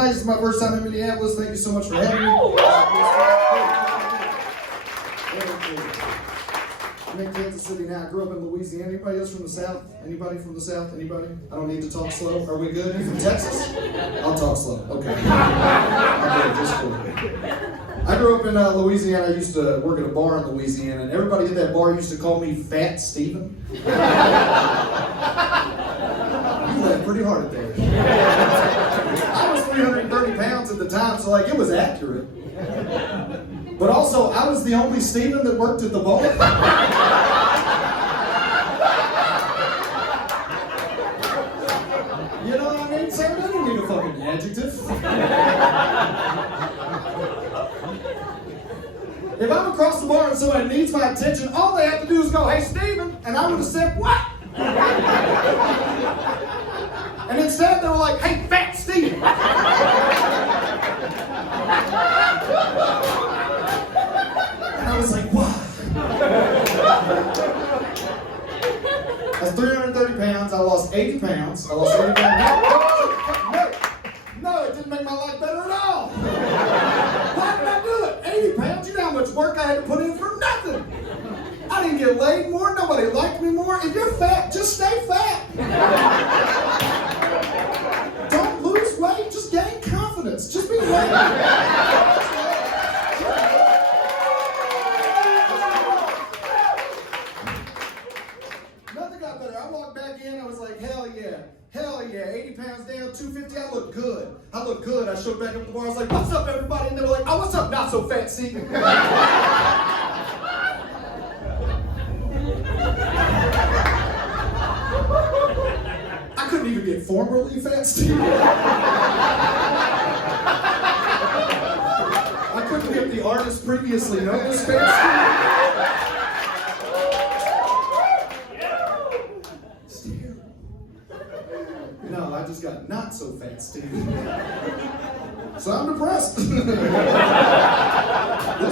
tonight. This is my first time in Minneapolis. Thank you so much for having me. I'm in Kansas City now. I grew up in Louisiana. Anybody else from the South? Anybody from the South? Anybody? I don't need to talk slow. Are we good? You from Texas? I'll talk slow. Okay. Okay, just cool. I grew up in Louisiana. I used to work at a bar in Louisiana, and everybody at that bar used to call me Fat Steven. You laughed pretty hard at that. I was 330 pounds at the time, so like it was accurate. But also, I was the only Steven that worked at the bar. You know what I mean? So I don't need a fucking adjective. If I'm across the bar and somebody needs my attention, all they have to do is go, "Hey, Steven," and I would have said, "What?" And instead, they were like, "Hey, Fat Steven." And I was like, "What?" I was 330 pounds. I lost 80 pounds. No, it didn't make my life better at all. Why did I do it? 80 pounds? You know how much work I had to put in for nothing. I didn't get laid more. Nobody liked me more. If you're fat, just stay fat. Don't lose weight. Just gain confidence. Just be lazy. Nothing got better. I walked back in. I was like, hell yeah. Hell yeah, 80 pounds down, 250, I look good. I look good. I showed back up the bar. I was like, "What's up, everybody?" And they were like, "Oh, what's up, not so fat Steven?" I couldn't even get formerly fat Steven. I couldn't get the artist previously known as fat Steven. No, I just got not so fat Steven. So I'm depressed. This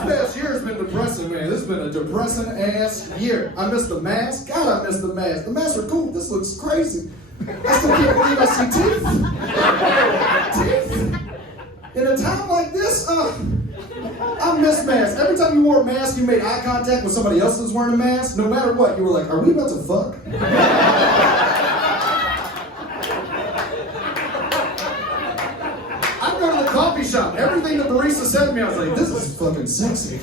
past year has been depressing, man. This has been a depressing ass year. I missed the mask. God, I missed the mask. The masks are cool. This looks crazy. I still can't believe I see teeth. Teeth. In a time like this, I miss masks. Every time you wore a mask, you made eye contact with somebody else that's wearing a mask. No matter what, you were like, "Are we about to fuck?" Coffee shop. Everything the barista said to me, I was like, "This is fucking sexy."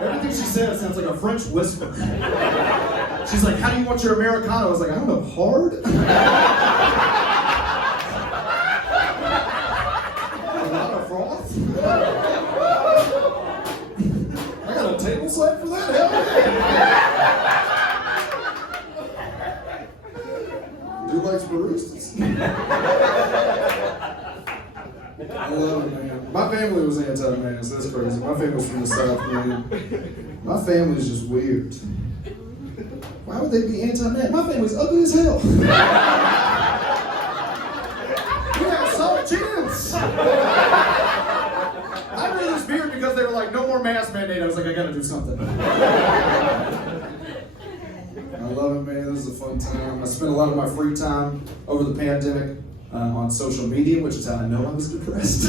Everything she said sounds like a French whisper. She's like, "How do you want your Americano?" I was like, "I don't know, hard?" A lot of froth? I got a table set for that? Hell yeah. Dude likes baristas. I love it, man. My family was anti-mask. That's crazy. My family's from the South, man. My family's just weird. Why would they be anti-mask? My family's ugly as hell. We have soft chins. I grew this beard because they were like, "No more mask mandate." I was like, "I gotta do something." I love it, man. This is a fun time. I spent a lot of my free time over the pandemic on social media, which is how I know I was depressed.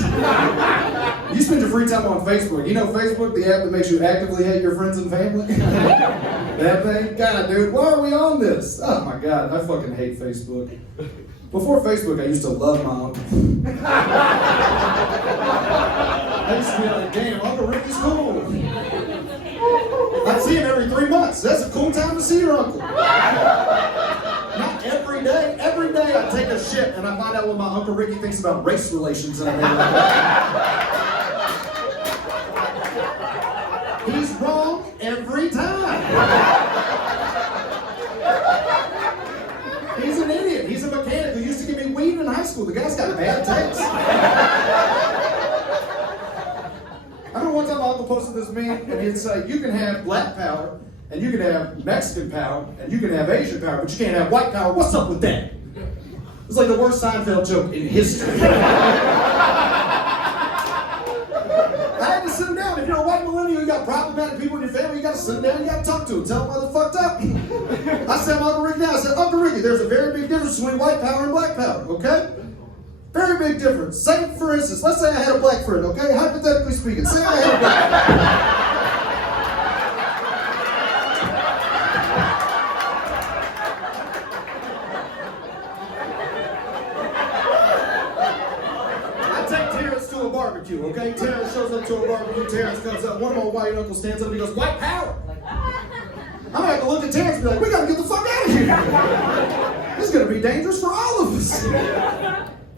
You spend your free time on Facebook. You know Facebook, the app that makes you actively hate your friends and family? That thing? God, dude, why are we on this? Oh my God, I fucking hate Facebook. Before Facebook, I used to love my uncle. I used to be like, "Damn, Uncle Ricky's cool." I'd see him every 3 months. That's a cool time to see your uncle. Not every day. Every day I take a shit and I find out what my Uncle Ricky thinks about race relations and everything like that. He's wrong every time. He's an idiot. He's a mechanic who used to give me weed in high school. The guy's got bad taste. I remember one time my uncle posted this meme and he'd say, "You can have black power, and you can have Mexican power, and you can have Asian power, but you can't have white power. What's up with that?" It's like the worst Seinfeld joke in history. I had to sit him down. If you're a white millennial, you got problematic people in your family, you got to sit them down, you got to talk to them, tell them why they're fucked up. I said, "Uncle Ricky," now I said, "Uncle Ricky, there's a very big difference between white power and black power, okay? Very big difference. Say, for instance, let's say I had a black friend, okay? Hypothetically speaking, say I had a black friend. Barbecue, okay? Terrence shows up to a barbecue. Terrence comes up. One of my white uncles stands up and he goes, "White power." I'm gonna have to look at Terrence and be like, "We gotta get the fuck out of here. This is gonna be dangerous for all of us."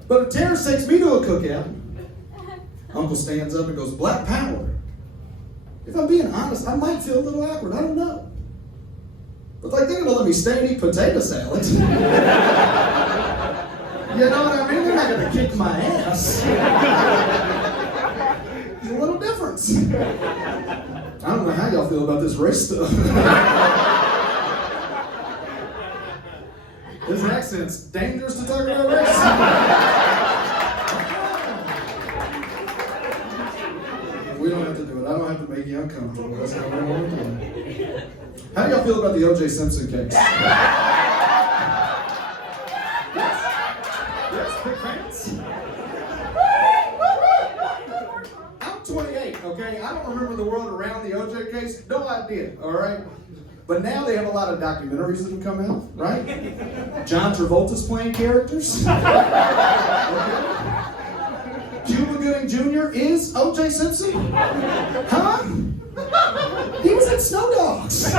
But if Terrence takes me to a cookout, Uncle stands up and goes, "Black power." If I'm being honest, I might feel a little awkward. I don't know. But like, they're gonna let me stay and eat potato salad. You know what I mean? They're not going to kick my ass. There's a little difference. I don't know how y'all feel about this race stuff. This accent's dangerous to talk about race. We don't have to do it. I don't have to make you uncomfortable. That's how we want to do it. How do y'all feel about the O.J. Simpson case? I'm 28, okay? I don't remember the world around the OJ case. No idea, all right? But now they have a lot of documentaries that have come out, right? John Travolta's playing characters. Okay. Cuba Gooding Jr. is OJ Simpson? Huh? He was in Snow Dogs.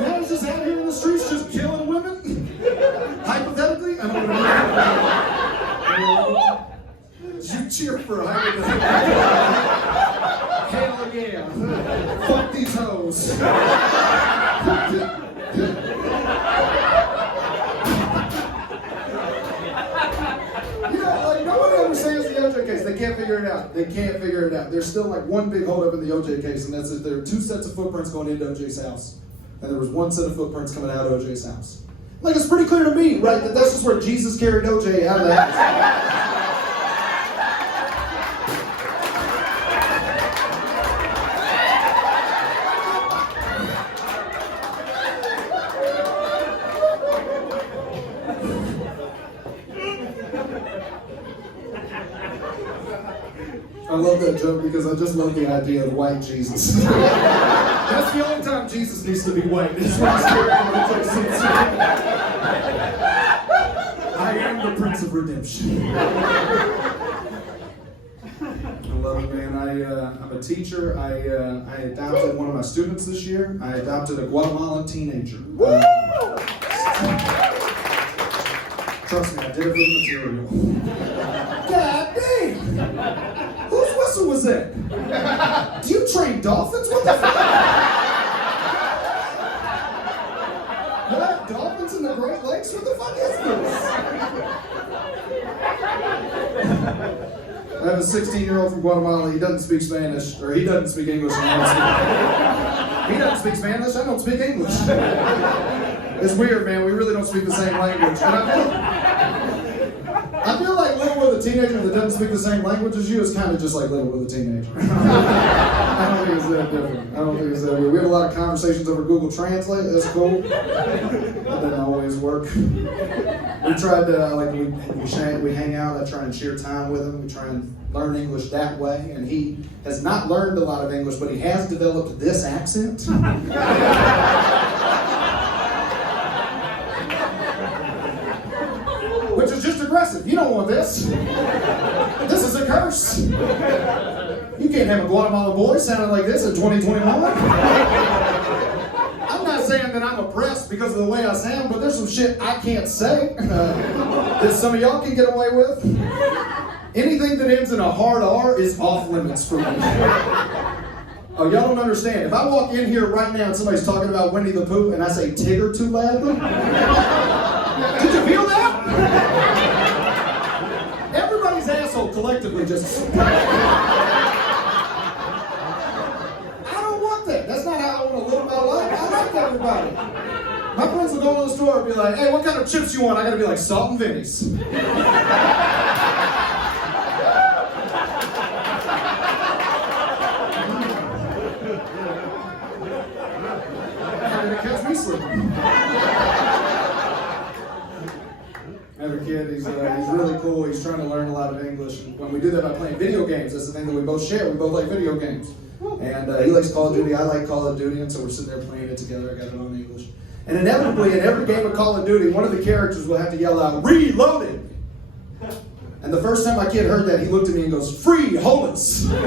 Now he's just out here in the streets just killing women? Hypothetically? I don't know. You cheer for a hypothetical. Hell yeah. Fuck these hoes. Like, nobody understands the OJ case. They can't figure it out. They can't figure it out. There's still like one big holdup in the OJ case, and that's that there are two sets of footprints going into OJ's house. And there was one set of footprints coming out of OJ's house. Like, it's pretty clear to me, right, that that's just where Jesus carried OJ out of the house. I love that joke because I just love the idea of white Jesus. That's the only time Jesus needs to be white. It's when he's I am the Prince of Redemption. I love it, man. I'm a teacher. I adopted one of my students this year. I adopted a Guatemalan teenager. Trust me, I did it for the material. God dang! Whose whistle was that? Do you train dolphins? What the fuck? What? Dolphins in the Great Lakes? What the fuck is this? I have a 16-year-old from Guatemala. He doesn't speak Spanish, or he doesn't speak English. He doesn't speak Spanish. I don't speak English. It's weird, man. We really don't speak the same language. And I feel like living with a teenager that doesn't speak the same language as you is kind of just like living with a teenager. I don't think it's that different. I don't think it's that weird. We have a lot of conversations over Google Translate. That's cool. That doesn't always work. We tried to, we hang out. I try and share time with him. We try and learn English that way. And he has not learned a lot of English, but he has developed this accent. Which is just aggressive. You don't want this. This is a curse. You can't have a Guatemalan boy sounding like this in 2021. I'm not saying that I'm oppressed because of the way I sound, but there's some shit I can't say that some of y'all can get away with. Anything that ends in a hard R is off limits for me. Oh, y'all don't understand. If I walk in here right now and somebody's talking about Winnie the Pooh and I say Tigger too loudly, did you feel that? Everybody's asshole collectively just... I don't want that. That's not how I want to live my life. I like everybody. My friends will go to the store and be like, "Hey, what kind of chips you want?" I gotta be like, "Salt and Vinny's." How did it catch me slipping? kid. He's really cool. He's trying to learn a lot of English. And when we do that by playing video games, that's the thing that we both share. We both like video games. And he likes Call of Duty. I like Call of Duty. And so we're sitting there playing it together. I got it on English. And inevitably, in every game of Call of Duty, one of the characters will have to yell out, "Reloaded!" And the first time my kid heard that, he looked at me and goes, "Free Hollis." And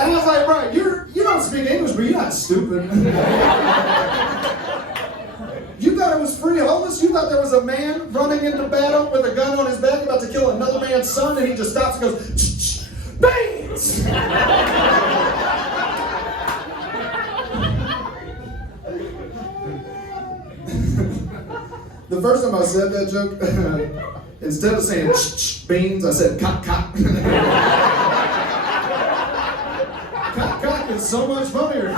I was like, "Bro, you don't speak English, but you're not stupid." You thought it was free homeless? You thought there was a man running into battle with a gun on his back about to kill another man's son, and he just stops and goes, "Shh, bangs!" The first time I said that joke, instead of saying "shh, beans," I said "cock, cock." Cock, cock is so much funnier.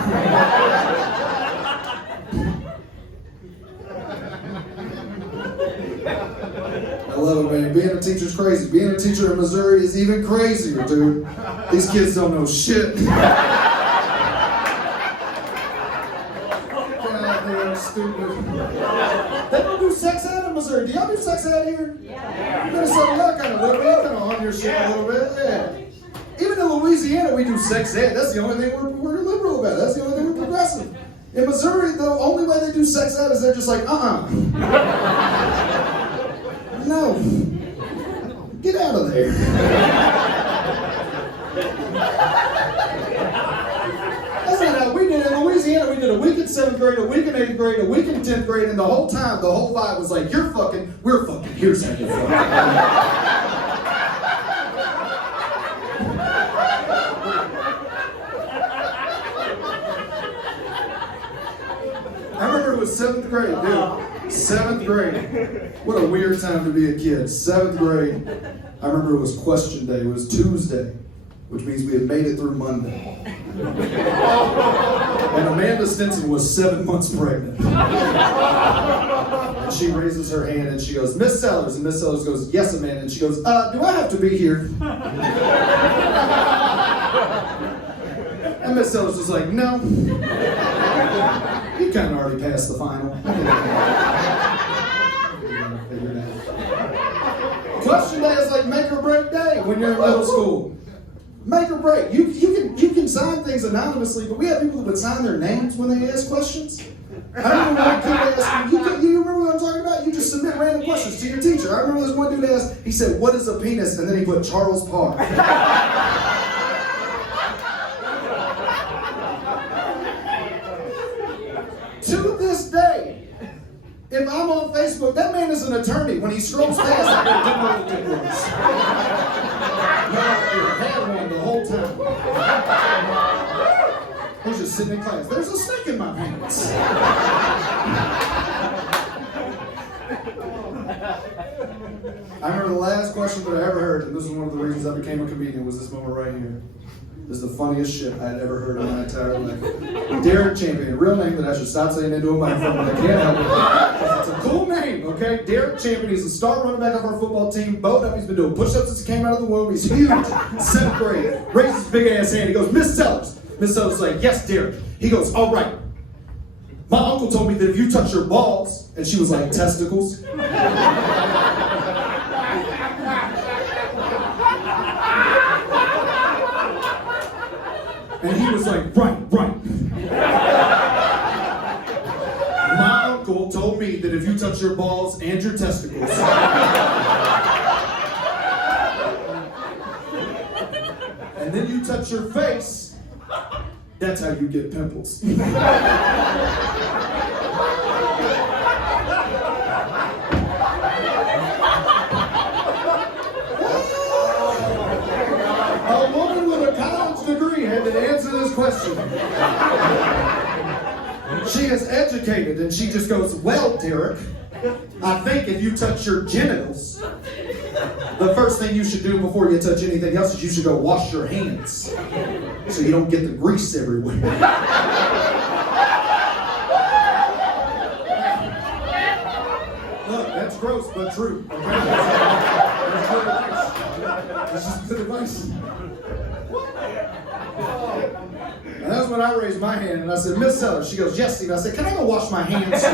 I love it, man. Being a teacher's crazy. Being a teacher in Missouri is even crazier, dude. These kids don't know shit. God, they're stupid. They don't do sex ed in Missouri. Do y'all do sex ed here? Yeah. Minnesota, y'all kind of liberal. Y'all kind of on your shit a little bit. Yeah. Even in Louisiana, we do sex ed. That's the only thing we're liberal about. That's the only thing we're progressive. In Missouri, the only way they do sex ed is they're just like, no. Get out of there. That's not how we did it. In Louisiana, we did a week in 7th grade, a week in 8th grade, a week in 10th grade, and the whole time, the whole vibe was like, you're fucking, we're fucking, here's how you fucking. I remember it was 7th grade, dude. 7th grade. What a weird time to be a kid. 7th grade. I remember it was question day. It was Tuesday, which means we had made it through Monday. And Amanda Stinson was 7 months pregnant. And she raises her hand and she goes, "Miss Sellers." And Miss Sellers goes, "Yes, Amanda." And she goes, "Do I have to be here?" And Miss Sellers was like, "No. You kind of already passed the final." Question day is like make or break day when you're in middle school. Make or break. You can sign things anonymously, but we have people that would sign their names when they ask questions. I remember one kid asked me, you remember what I'm talking about? You just submit random questions to your teacher. I remember this one dude asked, he said, "What is a penis?" And then he put Charles Parr. To this day, if I'm on Facebook, that man is an attorney. When he scrolls past, I didn't know what it was. Had one the whole time. He's just sitting in class. There's a snake in my pants. I remember the last question that I ever heard, and this is one of the reasons I became a comedian, was this moment right here. This is the funniest shit I had ever heard in my entire life. Derek Champion, real name that I should stop saying into a microphone, but I can't help it. It's a cool name, okay? Derek Champion, he's a star running back of our football team. Bowed up, he's been doing push-ups since he came out of the womb. He's huge, 7th grade. Raises his big ass hand, he goes, "Miss Sellers." Miss Sellers is like, "Yes, Derek." He goes, "All right. My uncle told me that if you touch your balls," and she was like, "Testicles?" And he was like, right. My uncle told me that if you touch your balls and your testicles, and then you touch your face, that's how you get pimples. A woman with a college degree had to answer this question. She is educated and she just goes, "Well, Derek, I think if you touch your genitals, the first thing you should do before you touch anything else is you should go wash your hands so you don't get the grease everywhere." Look, that's gross but true. Okay? That's just good advice. And that's when I raised my hand and I said, "Miss Sellers." She goes, "Yes, Steve." I said, "Can I go wash my hands?"